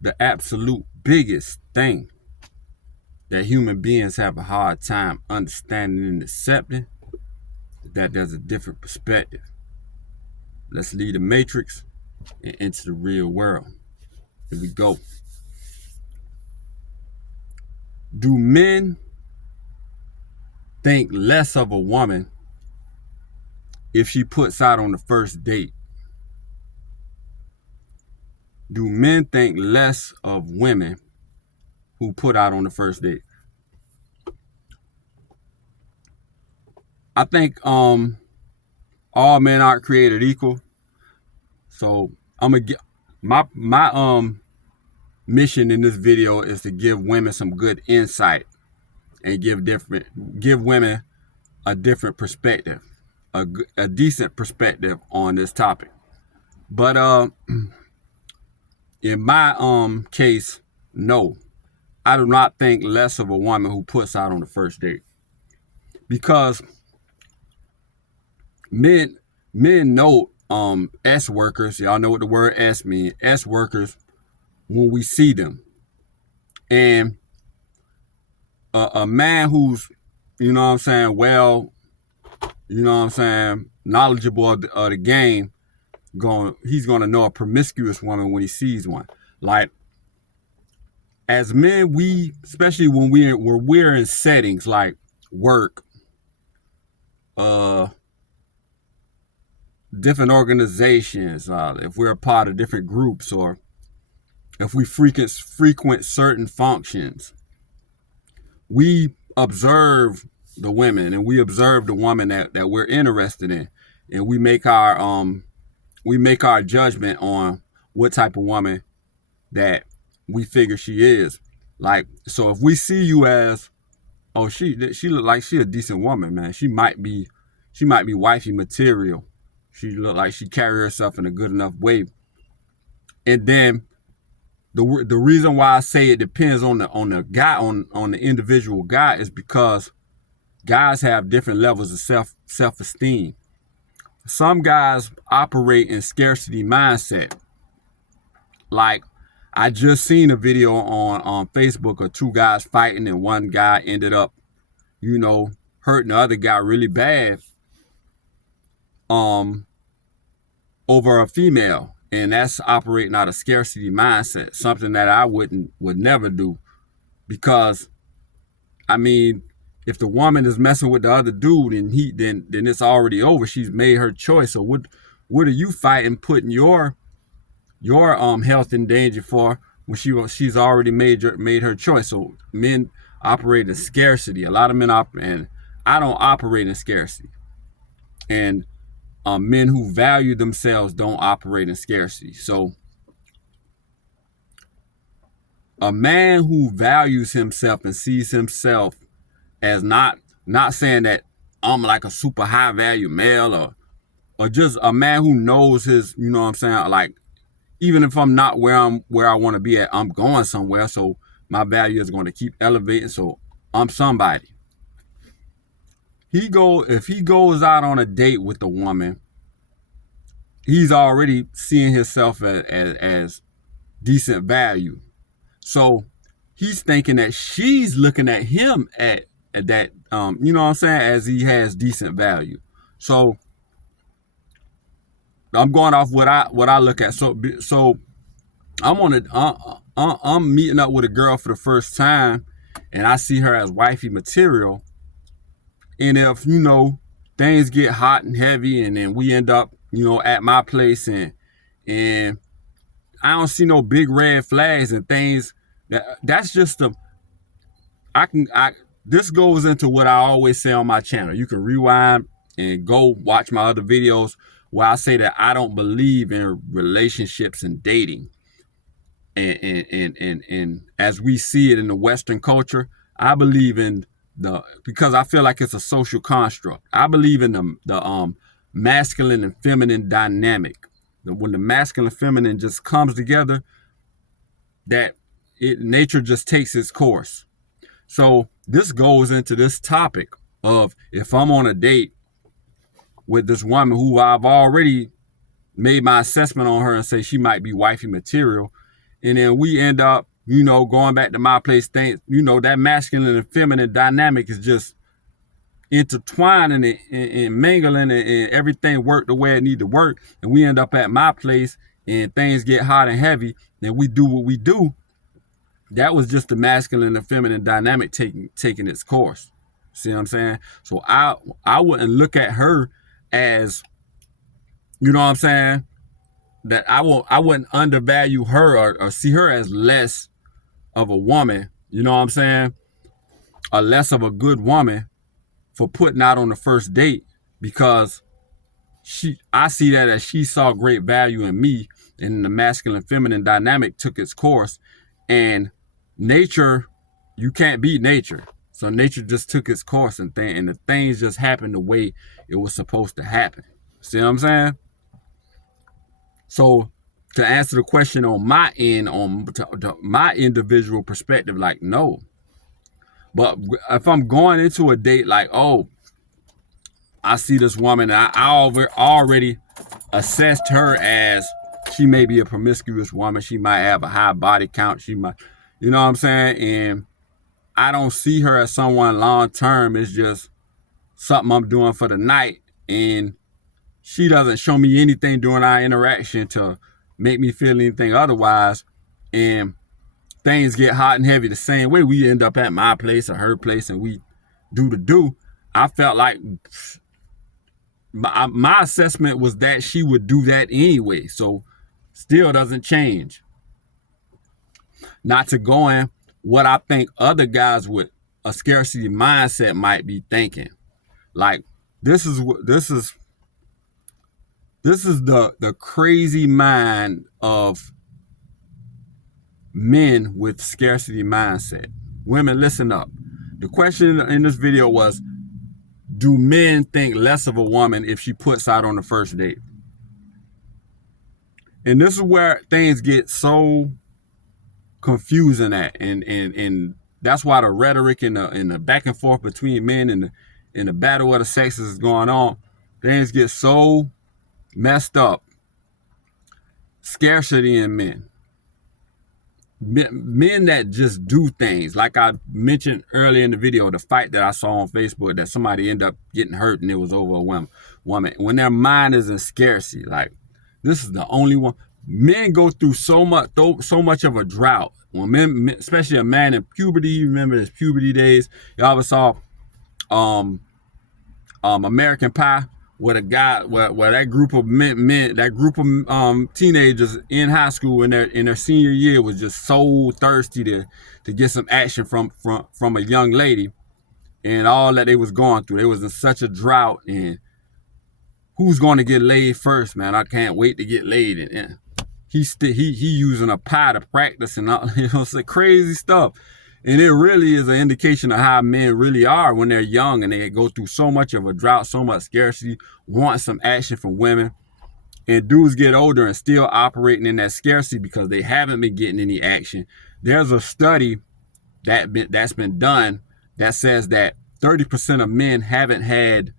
the absolute biggest thing that human beings have a hard time understanding and accepting is that there's a different perspective. Let's leave the matrix and enter the real world. Here we go. Do men think less of a woman if she puts out on the first date? Do men think less of women who put out on the first date? I think all men aren't created equal. So I'm gonna get my mission in this video is to give women some good insight and give women a different perspective, a decent perspective on this topic. But in my case, no, I do not think less of a woman who puts out on the first date, because men know S workers. Y'all know what the word S means. S workers when we see them, and a man who's, you know what I'm saying, well, you know what I'm saying, knowledgeable of the game, he's gonna know a promiscuous woman when he sees one. Like, as men, we, especially when we're in settings like work, different organizations, if we're a part of different groups, or if we frequent certain functions, we observe the women and we observe the woman that we're interested in, and we make our judgment on what type of woman that we figure she is. Like, so if we see you as, oh, she look like she a decent woman, man. She might be wifey material. She look like she carry herself in a good enough way. And then the reason why I say it depends on the guy, on the individual guy, is because guys have different levels of self-esteem. Some guys operate in scarcity mindset. Like, I just seen a video on Facebook of two guys fighting, and one guy ended up, you know, hurting the other guy really bad over a female. And that's operating out of scarcity mindset, something that I would never do. Because, I mean, if the woman is messing with the other dude and then it's already over. She's made her choice. So what are you fighting, putting your health in danger for, when she's already made her choice? So men operate in scarcity. A lot of men and I don't operate in scarcity. And men who value themselves don't operate in scarcity. So a man who values himself and sees himself as not saying that I'm like a super high value male, or just a man who knows his, you know what I'm saying, like, even if I'm not where I want to be at, I'm going somewhere. So my value is going to keep elevating. So I'm somebody. If he goes out on a date with a woman, he's already seeing himself as decent value. So he's thinking that she's looking at him at that, you know what I'm saying, as he has decent value. So I'm going off what I look at. So I'm meeting up with a girl for the first time, and I see her as wifey material. And if, you know, things get hot and heavy, and then we end up, you know, at my place, and I don't see no big red flags and things, that's just this goes into what I always say on my channel. You can rewind and go watch my other videos where I say that I don't believe in relationships and dating. And as we see it in the Western culture, I believe in because I feel like it's a social construct. I believe in the masculine and feminine dynamic. When the masculine and feminine just comes together, nature just takes its course. So this goes into this topic of, if I'm on a date with this woman who I've already made my assessment on her and say she might be wifey material, and then we end up, going back to my place. Things, that masculine and feminine dynamic is just intertwining and mingling, and everything work the way it need to work, and we end up at my place and things get hot and heavy, and we do what we do. That was just the masculine and feminine dynamic taking its course. See what I'm saying? So I wouldn't look at her as, you know what I'm saying, that I wouldn't undervalue her or see her as less of a woman, you know what I'm saying, or less of a good woman for putting out on the first date, because I see that as she saw great value in me, and the masculine feminine dynamic took its course, and nature, you can't beat nature. So nature just took its course, and the things just happened the way it was supposed to happen. See what I'm saying? So to answer the question on my end, my individual perspective, like, no. But if I'm going into a date like, oh, I see this woman, and I already assessed her as she may be a promiscuous woman. She might have a high body count. She might, you know what I'm saying? And I don't see her as someone long term. It's just something I'm doing for the night. And she doesn't show me anything during our interaction to make me feel anything otherwise. And things get hot and heavy the same way. We end up at my place or her place, and we do the do. I felt like my assessment was that she would do that anyway. So still doesn't change. Not to go in what I think other guys with a scarcity mindset might be thinking. Like, this is the crazy mind of men with scarcity mindset. Women, listen up. The question in this video was, do men think less of a woman if she puts out on the first date? And this is where things get so confusing at, and that's why the rhetoric and the back and forth between men and the battle of the sexes is going on. Things get so messed up. Scarcity in men that just do things, like I mentioned earlier in the video, the fight that I saw on Facebook, that somebody ended up getting hurt and it was over a woman. When their mind is in scarcity, like, this is the only one. Men go through so much of a drought. When men, especially a man in puberty, you remember his puberty days. Y'all ever saw American Pie, where the guy, where that group of teenagers in high school in their senior year was just so thirsty to get some action from a young lady, and all that they was going through. They was in such a drought, and who's going to get laid first, man? I can't wait to get laid. And he using a pie to practice and all, it's like crazy stuff. And it really is an indication of how men really are when they're young and they go through so much of a drought, so much scarcity, want some action from women. And dudes get older and still operating in that scarcity because they haven't been getting any action. There's a study that's been done that says that 30% of men haven't had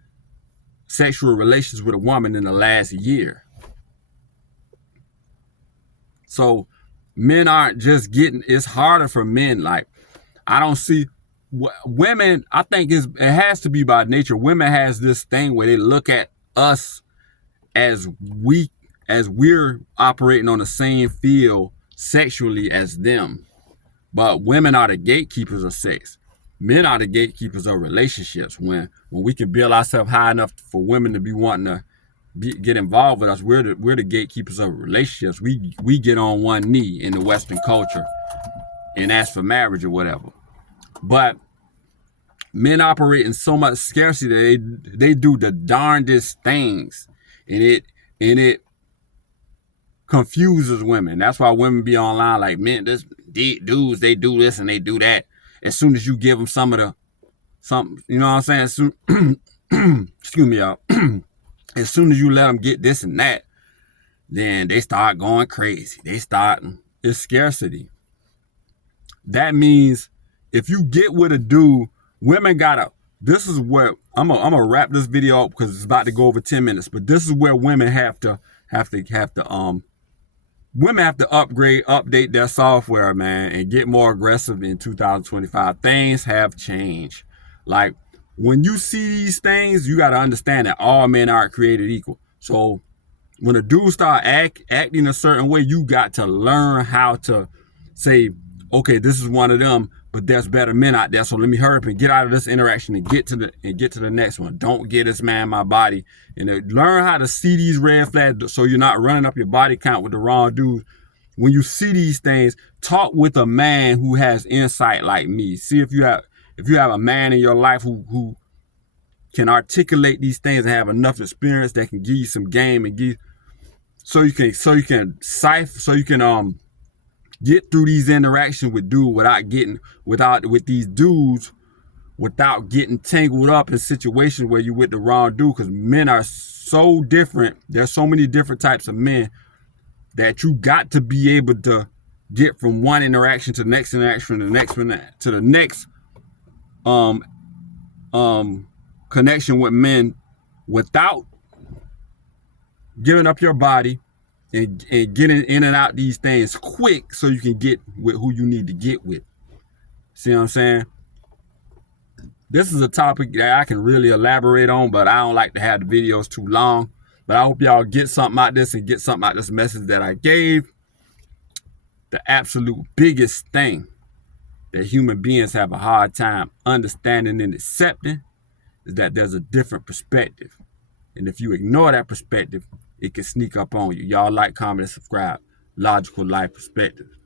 sexual relations with a woman in the last year. So men aren't just getting, it's harder for men. Like, I don't see women, I think it has to be by nature. Women has this thing where they look at us as we're operating on the same field sexually as them. But women are the gatekeepers of sex. Men are the gatekeepers of relationships. When we can build ourselves high enough for women to be wanting to get involved with us, we're the gatekeepers of relationships. We get on one knee in the Western culture and ask for marriage or whatever. But men operate in so much scarcity that they do the darndest things, and it confuses women. That's why women be online like, men, dudes, they do this and they do that. As soon as you give them something, you know what I'm saying? Excuse me, y'all. As soon as you let them get this and that, then they start going crazy. It's scarcity. That means if you get with a dude, women this is where, I'm gonna wrap this video up because it's about to go over 10 minutes, but this is where women have to women have to update their software, man, and get more aggressive in 2025. Things have changed. Like, when you see these things, you got to understand that all men aren't created equal. So when a dude start acting a certain way, you got to learn how to say, okay, this is one of them, but there's better men out there. So let me hurry up and get out of this interaction and get to the next one. Don't get this man my body. And learn how to see these red flags so you're not running up your body count with the wrong dude. When you see these things, talk with a man who has insight like me. See if you have a man in your life who can articulate these things and have enough experience that can give you some game and give so you can get through these interactions with dudes with these dudes without getting tangled up in situations where you're with the wrong dude, because men are so different. There's so many different types of men that you got to be able to get from one interaction to the next interaction, to the next one, to the next connection with men without giving up your body and getting in and out these things quick so you can get with who you need to get with. See what I'm saying? This is a topic that I can really elaborate on, but I don't like to have the videos too long. But I hope y'all get something out of this and get something out of this message that I gave. The absolute biggest thing that human beings have a hard time understanding and accepting is that there's a different perspective. And if you ignore that perspective, it can sneak up on you. Y'all like, comment, and subscribe. Logical Life Perspective.